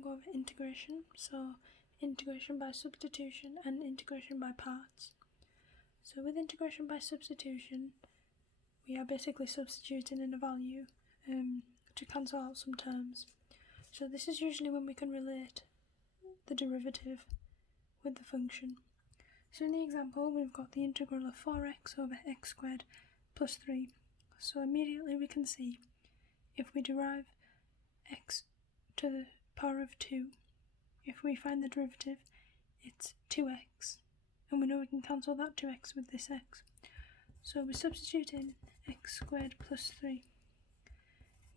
to go over integration, so integration by substitution and integration by parts. So with integration by substitution, we are basically substituting in a value to cancel out some terms. So this is usually when we can relate the derivative with the function. So in the example, we've got the integral of 4x over x squared plus 3. So immediately we can see if we derive x to the power of 2, if we find the derivative, it's 2x. And we know we can cancel that 2x with this x. So we substitute in x squared plus 3.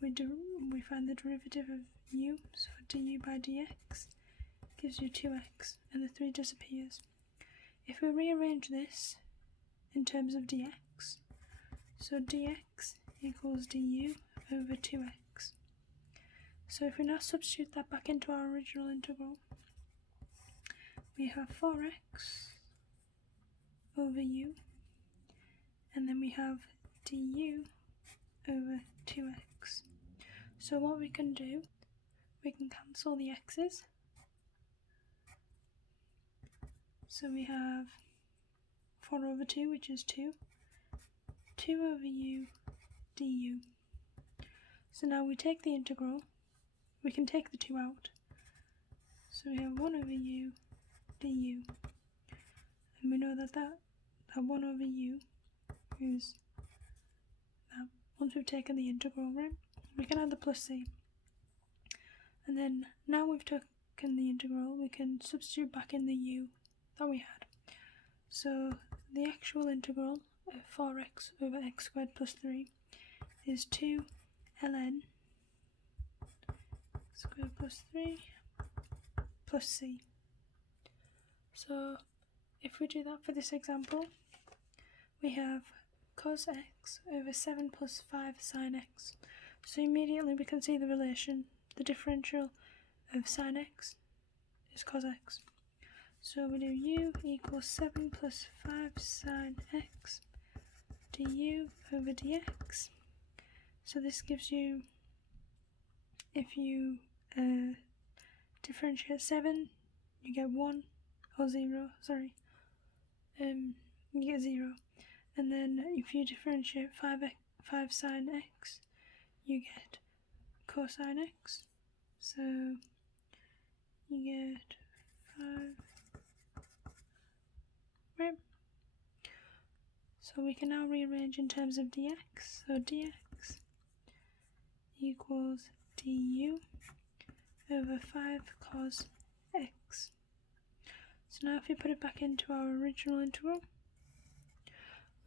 We find the derivative of u, so du by dx gives you 2x, and the 3 disappears. If we rearrange this in terms of dx, so dx equals du over 2x. So if we now substitute that back into our original integral, we have 4x over u, and then we have du over 2x. So what we can do, we can cancel the x's. So we have 4 over 2, which is 2, 2 over u du. So now we take the integral, we can take the 2 out. So we have 1 over u du. And we know that 1 over u is that once we've taken the integral, right, we can add the plus c. And then now we've taken the integral, we can substitute back in the u that we had. So the actual integral of 4x over x squared plus 3 is 2 ln squared plus 3 plus c. So if we do that for this example, we have cos x over 7 plus 5 sin x. So immediately we can see the relation. The differential of sin x is cos x. So we do u equals 7 plus 5 sin x du over dx. So this gives you, if you differentiate 7, you get 1, or 0, sorry, you get 0. And then if you differentiate 5 sin x, you get cosine x. So you get 5. Right. So we can now rearrange in terms of dx. So dx equals du over 5 cos x. So now if we put it back into our original integral,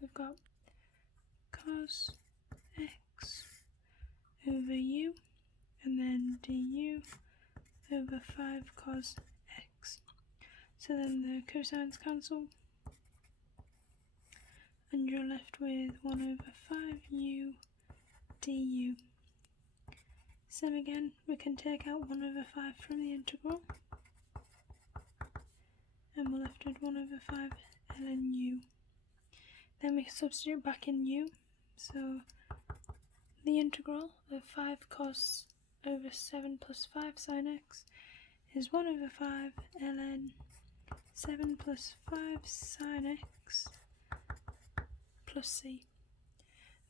we've got cos x over u, and then du over 5 cos x. So then the cosines cancel, and you're left with 1 over 5u du. Same again, we can take out 1 over 5 from the integral, and we're left with 1 over 5 ln u. Then we can substitute back in u, so the integral of 5 cos over 7 plus 5 sin x is 1 over 5 ln 7 plus 5 sin x plus c.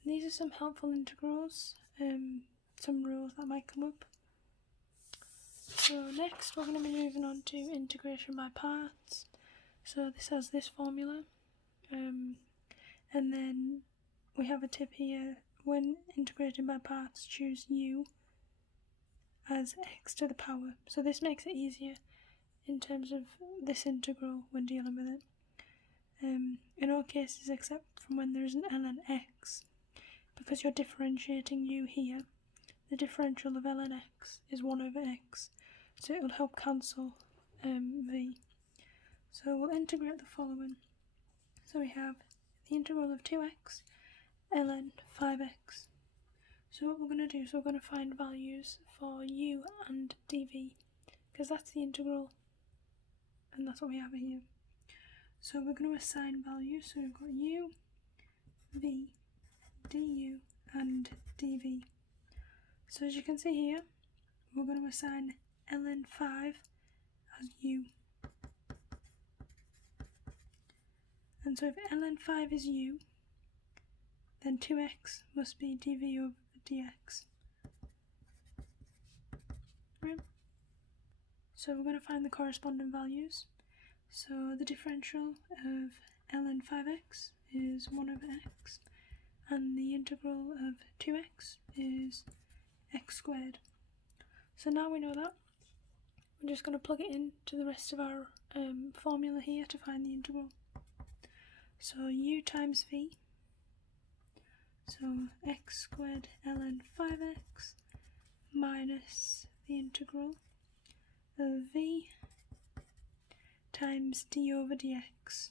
And these are some helpful integrals, some rules that might come up. So next we're going to be moving on to integration by parts. So this has this formula, and then we have a tip here. When integrating by parts, choose u as x to the power. So this makes it easier in terms of this integral when dealing with it. In all cases except from when there is an ln x, because you're differentiating u here, the differential of ln x is 1 over x, so it will help cancel v. So we'll integrate the following. So we have the integral of 2x ln 5x. So what we're going to do is we're going to find values for u and dv, because that's the integral and that's what we have here. So we're going to assign values, so we've got u, v, du and dv. So as you can see here, we're going to assign ln 5 as u. And so if ln 5 is u, then 2x must be dv over dx. Right? So we're going to find the corresponding values. So the differential of ln 5x is 1 over x, and the integral of 2x is x squared. So now we know that, we're just going to plug it into the rest of our formula here to find the integral. So u times v, so x squared ln 5x minus the integral of v times d over dx.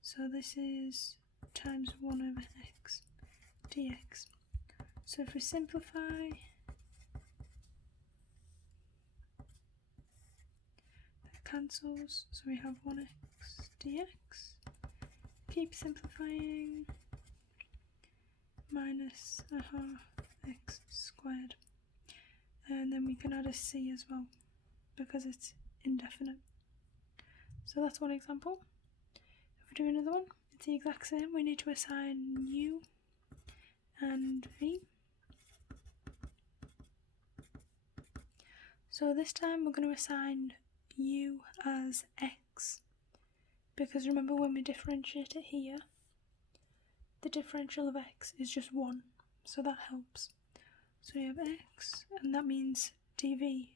So this is times 1 over x dx. So if we simplify, that cancels, so we have 1x dx. Keep simplifying, minus a half x squared. And then we can add a c as well, because it's indefinite. So that's one example. If we do another one, it's the exact same. We need to assign u and v. So this time we're going to assign u as x, because remember when we differentiate it here, the differential of x is just 1, so that helps. So we have x, and that means dv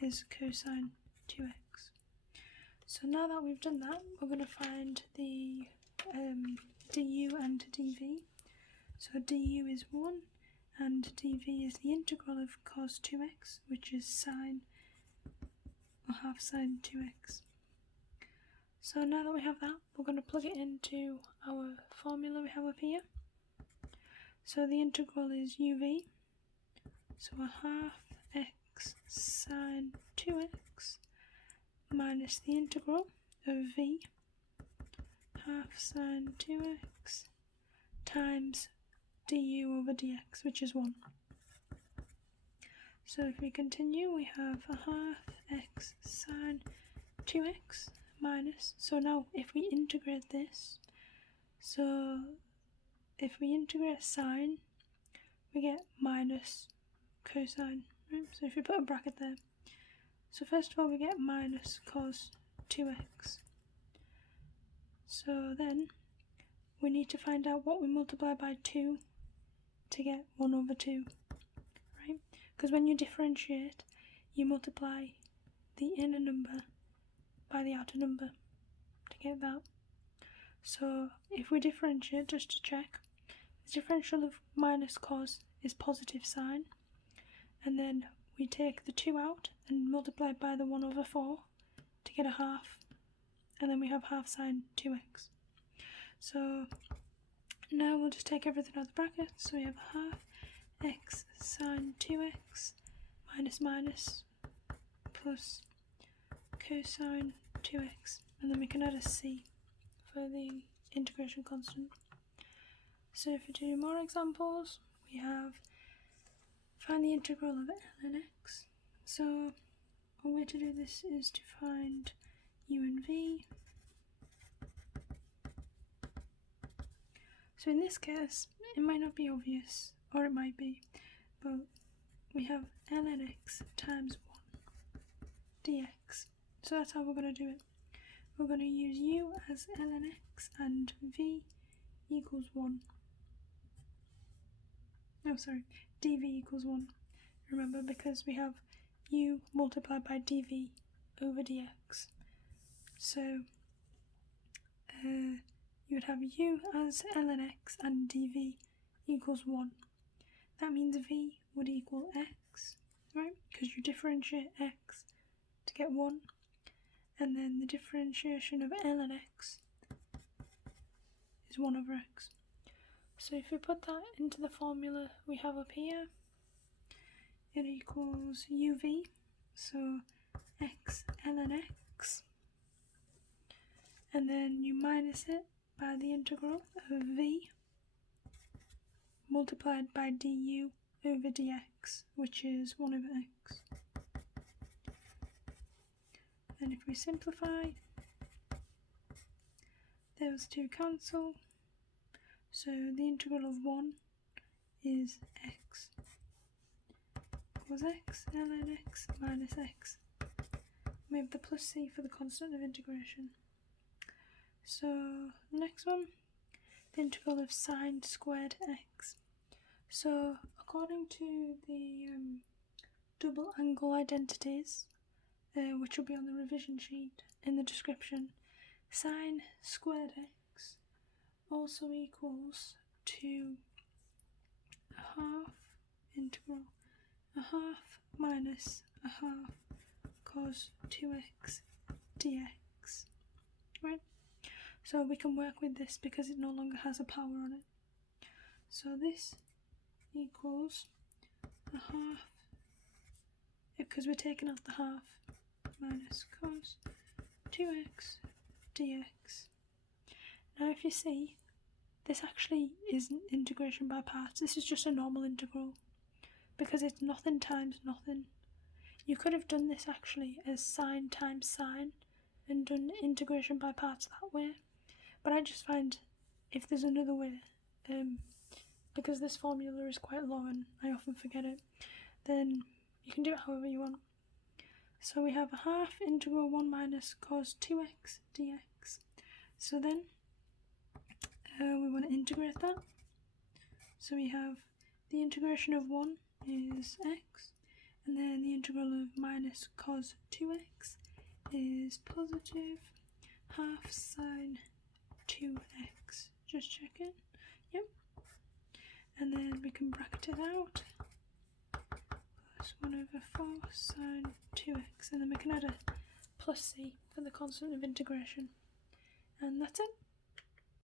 is cosine 2x. So now that we've done that, we're going to find the du and dv. So du is 1, and dv is the integral of cos 2x, which is sine, or half sine 2x. So now that we have that, we're going to plug it into our formula we have up here. So the integral is uv, so a half x sine 2x minus the integral of v, half sine 2x times du over dx, which is 1. So if we continue, we have a half x sine 2x minus, so now if we integrate this, so if we integrate sine, we get minus cosine, right? So if we put a bracket there, so first of all we get minus cos 2x. So then we need to find out what we multiply by 2 to get 1 over 2, right? Because when you differentiate, you multiply the inner number by the outer number to get that. So if we differentiate, just to check, the differential of minus cos is positive sine, and then we take the 2 out and multiply by the 1 over 4 to get a half, and then we have half sine 2x. So now we'll just take everything out of the bracket, so we have a half x sine 2x minus minus plus cosine 2x, and then we can add a c for the integration constant. So if we do more examples, we have find the integral of ln x. So a way to do this is to find u and v. So in this case, it might not be obvious, or it might be, but we have ln x times 1 dx. So that's how we're going to do it. We're going to use u as ln x and v equals 1. Oh, sorry, dv equals 1. Remember, because we have u multiplied by dv over dx. So you would have u as ln x and dv equals 1. That means v would equal x, right? Because you differentiate x to get 1, and then the differentiation of ln x is 1 over x. So if we put that into the formula we have up here, it equals uv, so x ln x, and then you minus it by the integral of v multiplied by du over dx, which is 1 over x. then if we simplify, those two cancel, so the integral of 1 is x equals x ln x minus x. We have the plus c for the constant of integration. So the next one, the integral of sine squared x. So according to the double angle identities, which will be on the revision sheet in the description, sine squared x also equals to a half integral a half minus a half cos 2x dx, right? So we can work with this because it no longer has a power on it. So this equals a half, because we're taking out the half, minus cos 2x dx. Now if you see, this actually isn't integration by parts, this is just a normal integral, because it's nothing times nothing. You could have done this actually as sine times sine and done integration by parts that way, but I just find if there's another way, because this formula is quite long and I often forget it, then you can do it however you want. So we have a half integral 1 minus cos 2x dx. So then we want to integrate that. So we have the integration of 1 is x, and then the integral of minus cos 2x is positive half sine 2x. Just check it. Yep. And then we can bracket it out. Plus 1 over 4 sine 2x, and then we can add a plus c for the constant of integration. And that's it.